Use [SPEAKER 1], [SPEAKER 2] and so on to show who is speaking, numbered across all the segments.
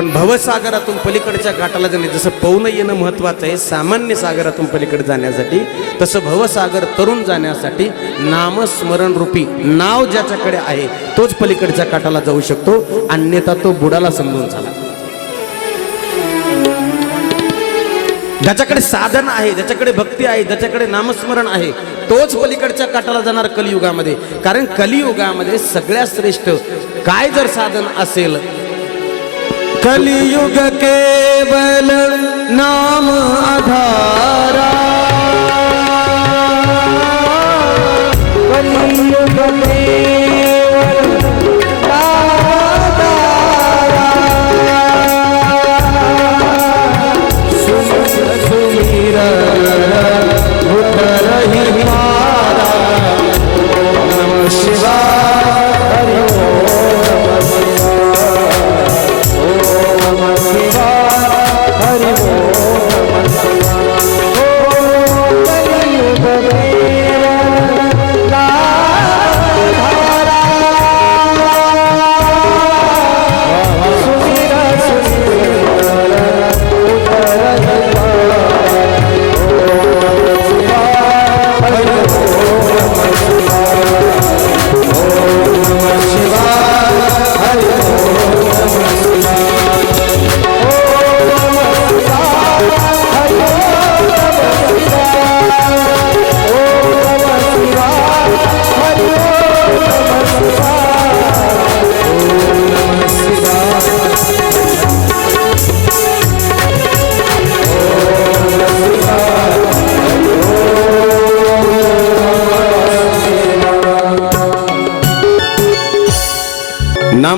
[SPEAKER 1] पण भवसागरातून पलीकडच्या घाटाला जाणे जसं पौन येणं महत्वाचं आहे सामान्य सागरातून पलीकडे जाण्यासाठी तसं भवसागर तरुण जाण्यासाठी नामस्मरण रूपी नाव ज्याच्याकडे आहे तोच पलीकडच्या काठाला जाऊ शकतो. अन्यथा तो बुडाला समजून झाला. ज्याच्याकडे साधन आहे ज्याच्याकडे भक्ती आहे ज्याच्याकडे नामस्मरण आहे तोच पलीकडच्या काठाला जाणार कलियुगामध्ये. कारण कलियुगामध्ये सगळ्यात श्रेष्ठ काय जर साधन असेल कलयुग केवल नाम आधारा कलयुग केवल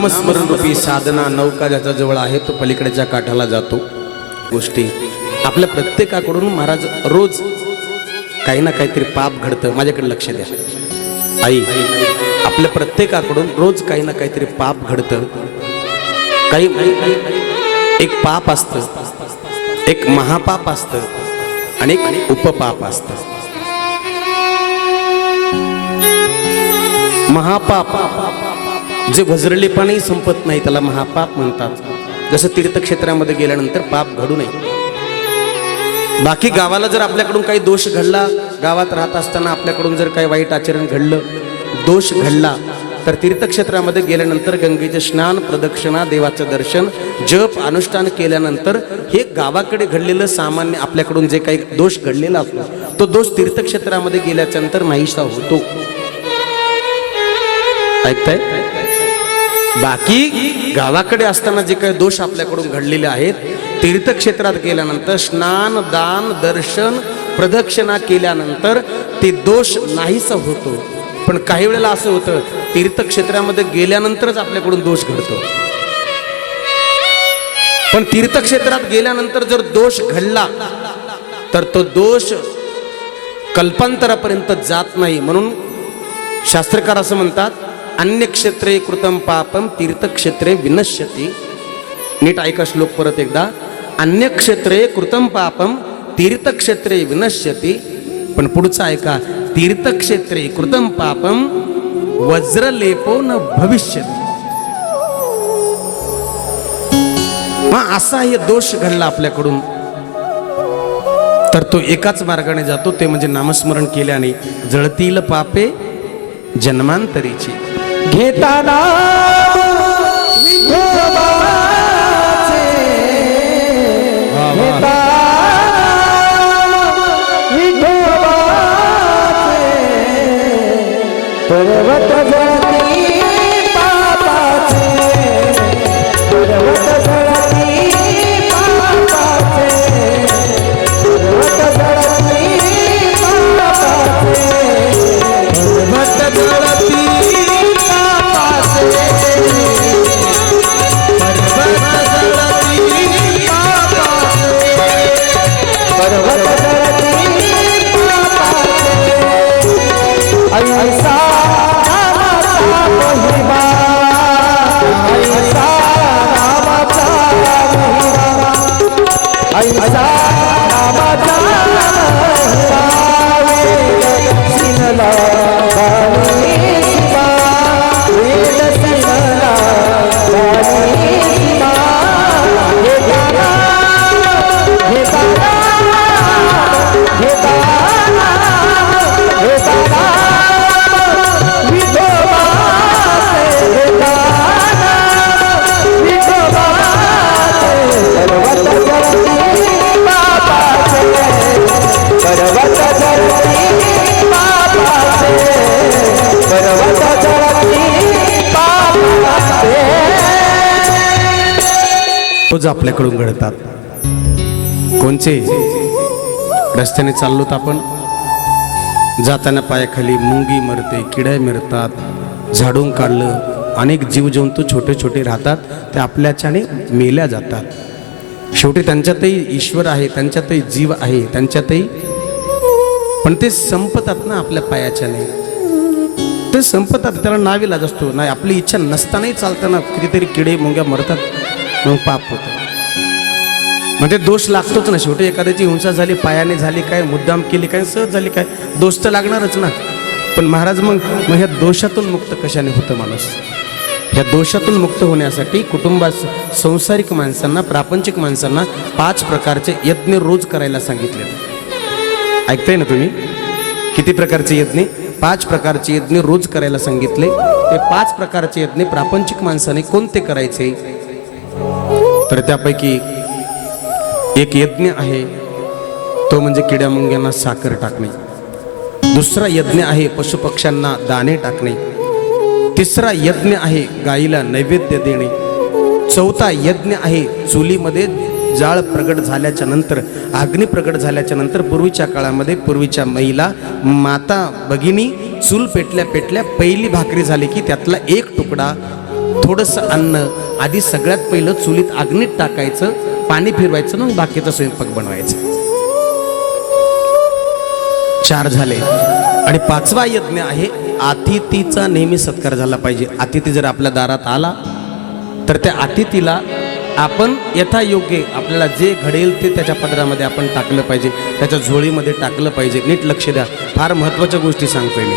[SPEAKER 1] नामस्मरण रूपी साधना नौका ज्याच्या जवळ आहे तो पलीकडेच्या काठाला जातो. गोष्टी आपल्या प्रत्येकाकडून महाराज रोज काही ना काहीतरी पाप घडतं. माझ्याकडे लक्ष द्या. आई आपल्या प्रत्येकाकडून रोज काही ना काहीतरी पाप घडतं. काही एक पाप असतं एक महापाप असतं आणि एक उपपाप असतं. महापाप जे वज्रलेपानही संपत नाही त्याला महापाप म्हणतात. जसं तीर्थक्षेत्रामध्ये गेल्यानंतर पाप घडू नये. बाकी गावाला जर आपल्याकडून काही दोष घडला गावात राहत असताना आपल्याकडून जर काही वाईट आचरण घडलं दोष घडला तर तीर्थक्षेत्रामध्ये गेल्यानंतर गंगेचे स्नान प्रदक्षिणा देवाचं दर्शन जप अनुष्ठान केल्यानंतर हे गावाकडे घडलेलं सामान्य आपल्याकडून जे काही दोष घडलेला असतो तो दोष तीर्थक्षेत्रामध्ये गेल्याच्यानंतर नाहीसा होतो. ऐकताय? बाकी गावाकडे असताना जे काही दोष आपल्याकडून घडलेले आहेत तीर्थक्षेत्रात गेल्यानंतर स्नान दान दर्शन प्रदक्षिणा केल्यानंतर ते दोष नाहीसा होतो. पण काही वेळेला असं होतं तीर्थक्षेत्रामध्ये गेल्यानंतरच आपल्याकडून दोष घडतो. पण तीर्थक्षेत्रात गेल्यानंतर जर दोष घडला तर तो दोष कल्पांतरापर्यंत जात नाही. म्हणून शास्त्रकार असं म्हणतात अन्यक्षेत्रे कृतम पापम तीर्थक्षेत्रे विनश्यती. नीट ऐका श्लोक परत एकदा. अन्यक्षेत्रे कृतम पापम तीर्थक्षेत्रे विनश्यती. पण पुढचा ऐका. तीर्थक्षेत्रे कृतम पापम वज्रलेपो न भविष्यती. मग असा हे दोष घडला आपल्याकडून. तर तो एकाच मार्गाने जातो ते म्हणजे नामस्मरण केल्याने जळतील पापे जन्मांतरीची.
[SPEAKER 2] घेताना
[SPEAKER 1] रोज आपल्याकडून घडतात. कोणचे? रस्त्याने चाललोत आपण. जाताना पायाखाली मुंगी मरते किड्या मिरतात. झाडून काढलं अनेक जीवजंतू छोटे छोटे राहतात. ते आपल्याच्याने मेल्या जातात. शेवटी त्यांच्यातही ईश्वर आहे त्यांच्यातही जीव आहे त्यांच्यातही पण ते संपतात ना आपल्या पायाच्याने. ते संपतात त्याला नाविलाज असतो. नाही आपली इच्छा नसतानाही चालताना कितीतरी किडे मुंग्या मरतात. मग पाप होतं. म्हणजे दोष लागतोच ना शेवटी. एखाद्याची हिंसा झाली पायाने झाली काय मुद्दाम केली काय सहज झाली काय दोष तर लागणारच ना. पण महाराज मग मग ह्या दोषातून मुक्त कशाने होतं माणूस? ह्या दोषातून मुक्त होण्यासाठी कुटुंबास संसारिक माणसांना प्रापंचिक माणसांना पाच प्रकारचे यज्ञ रोज करायला सांगितले. ऐकताय ना तुम्ही? किती प्रकारचे यज्ञ? पाच प्रकारचे यज्ञ रोज करायला सांगितले. ते पाच प्रकारचे यज्ञ प्रापंचिक माणसाने कोणते करायचे? तर त्यापैकी एक यज्ञ आहे. तो म्हणजे किड्यामुंग्यांना साखर टाकणे. दुसरा यज्ञ आहे पशुपक्ष्यांना दाणे टाकणे. तिसरा यज्ञ आहे गाईला नैवेद्य देणे. चौथा यज्ञ आहे चुलीमध्ये जाळ प्रगट झाल्याच्यानंतर अग्नी प्रगट झाल्याच्यानंतर पूर्वीच्या काळामध्ये पूर्वीच्या महिला माता भगिनी चूल पेटल्या पेटल्या पहिली भाकरी झाली की त्यातला एक तुकडा थोडंसं अन्न. आधी सगळ्यात पहिलं चुलीत अग्नीत टाकायचं पाणी फिरवायचं मग बाकीचा स्वयंपाक बनवायचा. चार झाले. आणि पाचवा यज्ञ आहे अतिथीचा नेहमी सत्कार झाला पाहिजे. अतिथी जर आपल्या दारात आला तर त्या अतिथीला आपण यथायोग्य आपल्याला जे घडेल ते त्याच्या पदरामध्ये आपण टाकलं पाहिजे. त्याच्या झोळीमध्ये टाकलं पाहिजे. नीट लक्ष द्या. फार महत्त्वाच्या गोष्टी सांगतोय मी.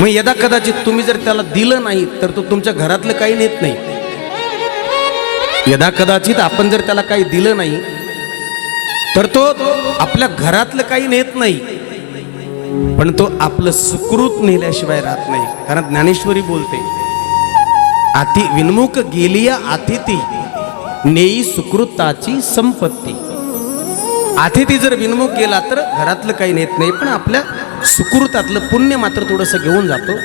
[SPEAKER 1] मग यदा कदाचित तुम्ही जर त्याला दिलं नाही तर तो तुमच्या घरातलं काही नेत नाही. यदा कदाचित आपण जर त्याला काही दिलं नाही तर तो आपल्या घरातलं काही नेत नाही. पण तो आपलं सुकृत नेल्याशिवाय राहत नाही. कारण ज्ञानेश्वरी बोलते आती विन्मुख गेलिया अतिथी नेई सुकृताची संपत्ती. अतिथी जर विनमुख गेला तर घरातलं काही नेत नाही पण आपल्या सुकृतातलं पुण्य मात्र थोडंसं घेऊन जातो.